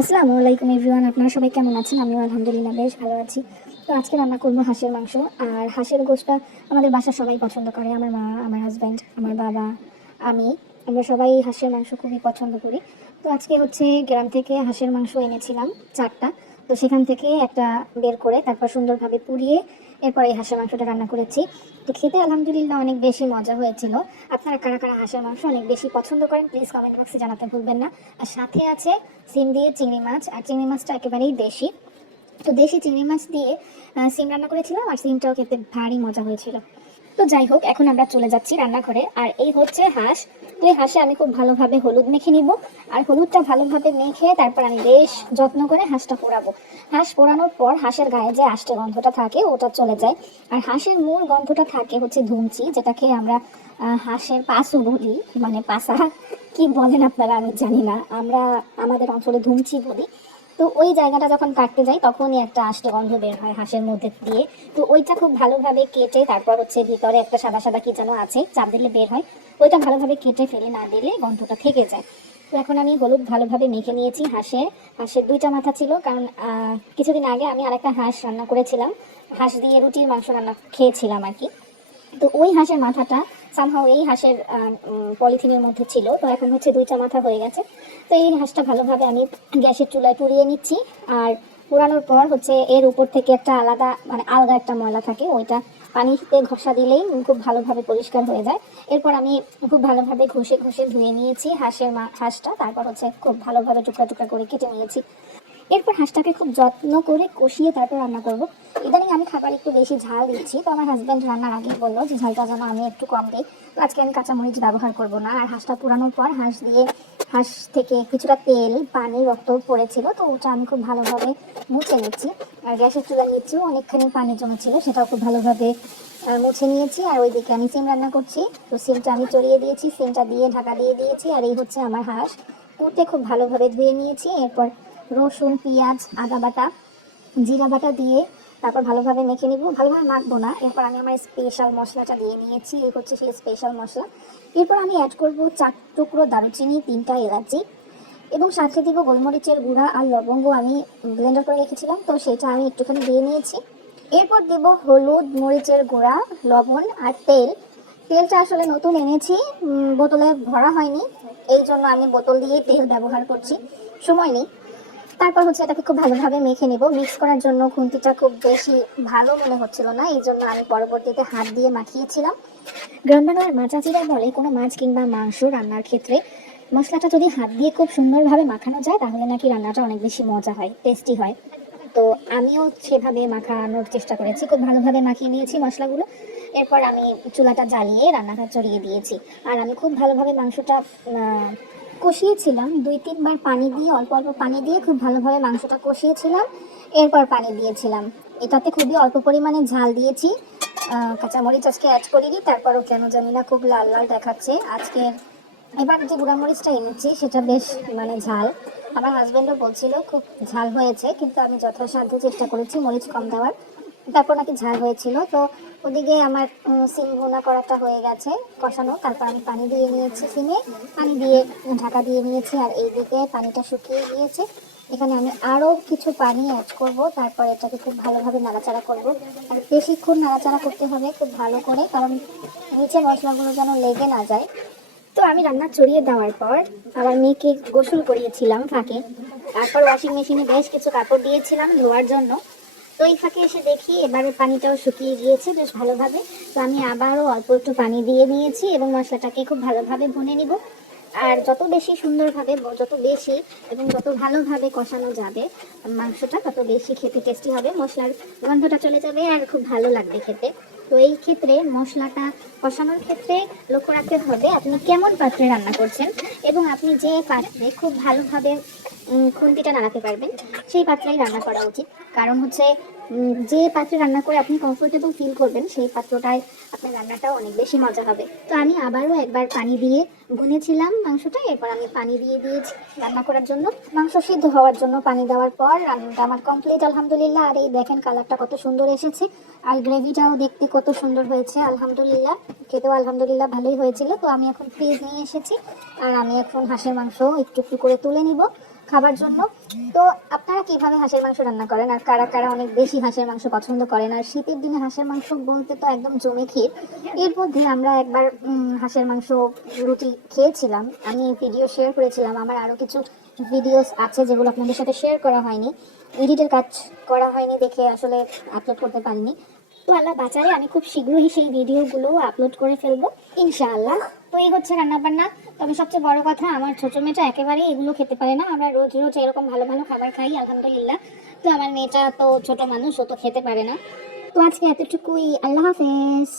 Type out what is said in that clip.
আসসালামু আলাইকুম এভরিওয়ান, আপনারা সবাই কেমন আছেন? আমিও আলহামদুলিল্লাহ বেশ ভালো আছি। তো আজকে রান্না করব হাঁসের মাংস। আর হাঁসের গোশটা আমাদের বাসার সবাই পছন্দ করে। আমার মা, আমার হাজব্যান্ড, আমার বাবা, আমি, আমরা সবাই হাঁসের মাংস খুবই পছন্দ করি। তো আজকে হচ্ছে গ্রাম থেকে হাঁসের মাংস এনেছিলাম 4টা। তো সেখান থেকে একটা বের করে তারপর সুন্দরভাবে পুড়িয়ে এরপর এই হাঁসের মাংসটা রান্না করেছি। তো খেতে আলহামদুলিল্লাহ অনেক বেশি মজা হয়েছিল। আপনারা কারা কারা হাঁসের মাংস অনেক বেশি পছন্দ করেন প্লিজ কমেন্ট বক্সে জানাতে ভুলবেন না। আর সাথে আছে সিম দিয়ে চিংড়ি মাছ, আর চিংড়ি মাছটা একেবারেই দেশি। তো দেশি চিংড়ি মাছ দিয়ে সিম রান্না করেছিলাম, আর সিমটাও খেতে ভারী মজা হয়েছিল। তো যাই হোক, এখন আমরা চলে যাচ্ছি রান্নাঘরে। আর এই হচ্ছে হাঁস। তো এই হাঁসে আমি খুব ভালোভাবে হলুদ মেখে নিব। আর হলুদটা ভালোভাবে মেখে তারপর আমি বেশ যত্ন করে হাঁসটা পোড়াবো। হাঁস পোড়ানোর পর হাঁসের গায়ে যে আষ্টে গন্ধটা থাকে ওটা চলে যায়। আর হাঁসের মূল গন্ধটা থাকে হচ্ছে ধুমচি, যেটাকে আমরা হাঁসের পাসু বলি, মানে পাসা কি বলেন আপনারা আমি জানি না, আমরা আমাদের অঞ্চলে ধুমচি বলি। তো ওই জায়গাটা যখন কাটতে যাই তখনই একটা আষ্টে গন্ধ বের হয় হাঁসের মধ্যে দিয়ে। তো ওইটা খুব ভালোভাবে কেটে তারপর হচ্ছে ভিতরে একটা সাদা সাদা কি যেন আছে, চাপ দিলে বের হয়, ওইটা ভালোভাবে কেটে ফেলে না দিলে গন্ধটা থেকে যায়। তো এখন আমি হলুদ ভালোভাবে মেখে নিয়েছি হাঁসে। হাঁসের 2টা মাথা ছিল, কারণ কিছুদিন আগে আমি আরেকটা হাঁস রান্না করেছিলাম, হাঁস দিয়ে রুটির মাংস রান্না খেয়েছিলাম আর কি। তো ওই হাঁসের মাথাটা সামহাও এই হাঁসের পলিথিনের মধ্যে ছিল, তো এখন হচ্ছে 2টা মাথা হয়ে গেছে। তো এই হাঁসটা ভালোভাবে আমি গ্যাসের চুলায় পুড়িয়ে নিচ্ছি। আর পোড়ানোর পর হচ্ছে এর উপর থেকে একটা আলাদা মানে আলগা একটা ময়লা থাকে, ওইটা পানিতে ঘষা দিলেই খুব ভালোভাবে পরিষ্কার হয়ে যায়। এরপর আমি খুব ভালোভাবে ঘষে ঘষে ধুয়ে নিয়েছি হাঁসটা, তারপর হচ্ছে খুব ভালোভাবে টুকরা টুকরা করে কেটে নিয়েছি। এরপর হাঁসটাকে খুব যত্ন করে কষিয়ে তারপর রান্না করব। ইদানিং আমি খাবার একটু বেশি ঝাল দিচ্ছি, তো আমার হাজব্যান্ড রান্নার আগে বললো যে ঝালটা যেন আমি একটু কম দিই। তো আজকে আমি কাঁচামরিচ ব্যবহার করব না। আর হাঁসটা পুরানোর পর হাঁস থেকে কিছুটা তেল পানি রক্ত পড়েছিল, তো ওটা আমি খুব ভালোভাবে মুছে নিচ্ছি। আর গ্যাসের চুলা নিচ্ছিও অনেকখানি পানি জমেছিল, সেটাও খুব ভালোভাবে মুছে নিয়েছি। আর ওইদিকে আমি সিম রান্না করছি, তো সিমটা আমি চড়িয়ে দিয়েছি, সিমটা দিয়ে ঢাকা দিয়ে দিয়েছি। আর এই হচ্ছে আমার হাঁস। কুটে খুব ভালোভাবে ধুয়ে নিয়েছি। এরপর রসুন, পেঁয়াজ, আদা বাটা, জিরা বাটা দিয়ে তারপর ভালোভাবে মেখে নিব। ভালোভাবে মাখবো না, এরপর আমি আমার স্পেশাল মশলাটা দিয়ে নিয়েছি, এই হচ্ছে সেই স্পেশাল মশলা। এরপর আমি অ্যাড করব 4 টুকরো দারুচিনি, 3টা এলাচি, এবং সাথে দিব গোলমরিচের গুঁড়া আর লবঙ্গ, আমি ব্লেন্ডার করে রেখেছিলাম, তো সেটা আমি একটুখানি দিয়ে নিয়েছি। এরপর দেব হলুদ, মরিচের গুঁড়া, লবণ আর তেল। তেলটা আসলে নতুন এনেছি, বোতলে ভরা হয়নি, এই জন্য আমি বোতল দিয়েই তেল ব্যবহার করছি, সময় নেই। তারপর হচ্ছে এটাকে খুব ভালোভাবে মেখে নিব। মিক্স করার জন্য খুন্তিটা খুব বেশি ভালো মনে হচ্ছিল না, এই জন্য আমি পরবর্তীতে হাত দিয়ে মাখিয়েছিলাম। গ্রাম বাংলার মা চাচিরা বলে কোনো মাছ কিংবা মাংস রান্নার ক্ষেত্রে মশলাটা যদি হাত দিয়ে খুব সুন্দরভাবে মাখানো যায় তাহলে নাকি রান্নাটা অনেক বেশি মজা হয়, টেস্টি হয়। তো আমিও সেভাবে মাখানোর চেষ্টা করেছি, খুব ভালোভাবে মাখিয়ে নিয়েছি মশলাগুলো। এরপর আমি চুলাটা জ্বালিয়ে রান্নাটা চড়িয়ে দিয়েছি। আর আমি খুব ভালোভাবে মাংসটা কষিয়েছিলাম, 2-3 বার পানি দিয়ে, অল্প অল্প পানি দিয়ে খুব ভালোভাবে মাংসটা কষিয়েছিলাম। এরপর পানি দিয়েছিলাম। এটাতে খুবই অল্প পরিমাণে ঝাল দিয়েছি, কাঁচামরিচ আজকে অ্যাড করিনি, তারপরও কেন জানি না খুব লাল লাল দেখাচ্ছে আজকে। এবার যে গুঁড়ামরিচটা এনেছি সেটা বেশ মানে ঝাল। আমার হাজব্যান্ডও বলছিল খুব ঝাল হয়েছে, কিন্তু আমি যথাসাধ্য চেষ্টা করেছি মরিচ কম দেওয়ার, তারপর নাকি ঝাল হয়েছিল। তো ওদিকে আমার সিম ভুনা করাটা হয়ে গেছে কষানো, তারপর আমি পানি দিয়ে নিয়েছি, সিমে পানি দিয়ে ঢাকা দিয়ে নিয়েছি। আর এইদিকে পানিটা শুকিয়ে গিয়েছে, এখানে আমি আরও কিছু পানি অ্যাড করব, তারপর এটাকে খুব ভালোভাবে নাড়াচাড়া করব। আর বেশিক্ষণ নাড়াচাড়া করতে হবে খুব ভালো করে, কারণ নিচে মশলাগুলো যেন লেগে না যায়। তো আমি রান্না চড়িয়ে দেওয়ার পর আমার মেয়েকে গোসল করিয়েছিলাম ফাঁকে, তারপর ওয়াশিং মেশিনে বেশ কিছু কাপড় দিয়েছিলাম ধোয়ার জন্য। তো এই ফাঁকে এসে দেখি এবারে পানিটাও শুকিয়ে গিয়েছে বেশ ভালোভাবে। তো আমি আবারও অল্প একটু পানি দিয়ে নিয়েছি এবং মশলাটাকে খুব ভালোভাবে ভুনে নিব। আর যত বেশি সুন্দরভাবে, যত বেশি এবং যত ভালোভাবে কষানো যাবে মাংসটা, তত বেশি খেতে টেস্টি হবে, মশলার গন্ধটা চলে যাবে আর খুব ভালো লাগবে খেতে। তো এই ক্ষেত্রে মশলাটা কষানোর ক্ষেত্রে লক্ষ্য রাখতে হবে আপনি কেমন পাত্রে রান্না করছেন, এবং আপনি যে পাত্রে খুব ভালোভাবে খুন্তিটা নাড়াতে পারবেন সেই পাত্রেই রান্না করা উচিত। কারণ হচ্ছে যে পাত্রে রান্না করে আপনি কমফোর্টেবল ফিল করবেন সেই পাত্রটায় আপনার রান্নাটাও অনেক বেশি মজা হবে। তো আমি আবারও একবার পানি দিয়ে ভুনেছিলাম মাংসটা, এরপর আমি পানি দিয়ে দিয়েছি রান্না করার জন্য। মাংস সিদ্ধ হওয়ার জন্য পানি দেওয়ার পর রান্নাটা আমার কমপ্লিট আলহামদুলিল্লাহ। আর এই দেখেন কালারটা কত সুন্দর এসেছে, আর গ্রেভিটাও দেখতে কত সুন্দর হয়েছে আলহামদুলিল্লাহ, খেতেও আলহামদুলিল্লাহ ভালোই হয়েছিল। তো আমি এখন ফ্রিজ নিয়ে এসেছি, আর আমি এখন হাঁসের মাংস একটু একটু করে তুলে নিব, খাবার জন্য। তো আপনারা কিভাবে হাঁসের মাংস রান্না করেন, আর কারা কারা অনেক বেশি হাঁসের মাংস পছন্দ করেন? আর শীতের দিনে হাঁসের মাংস বলতে তো একদম জমে ক্ষীর। এর মধ্যে আমরা একবার হাঁসের মাংস রুটি খেয়েছিলাম, আমি ভিডিও শেয়ার করেছিলাম। আমার আরও কিছু ভিডিওস আছে যেগুলো আপনাদের সাথে শেয়ার করা হয়নি, এডিটের কাজ করা হয়নি দেখে আসলে আপলোড করতে পারিনি। তো আল্লাহ বাঁচালে আমি খুব শীঘ্রই সেই ভিডিওগুলো আপলোড করে ফেলবো ইনশাআল্লাহ। তো এই হচ্ছে রান্না বান্না। তবে সবচেয়ে বড় কথা, আমার ছোট মেয়েটা একেবারেই এগুলো খেতে পারে না। আমরা রোজ রোজ এরকম ভালো ভালো খাবার খাই আলহামদুলিল্লাহ। তো আমার মেয়েটা তো ছোট মানুষ, ও তো খেতে পারে না। তো আজকে এতটুকুই, আল্লাহ হাফেজ।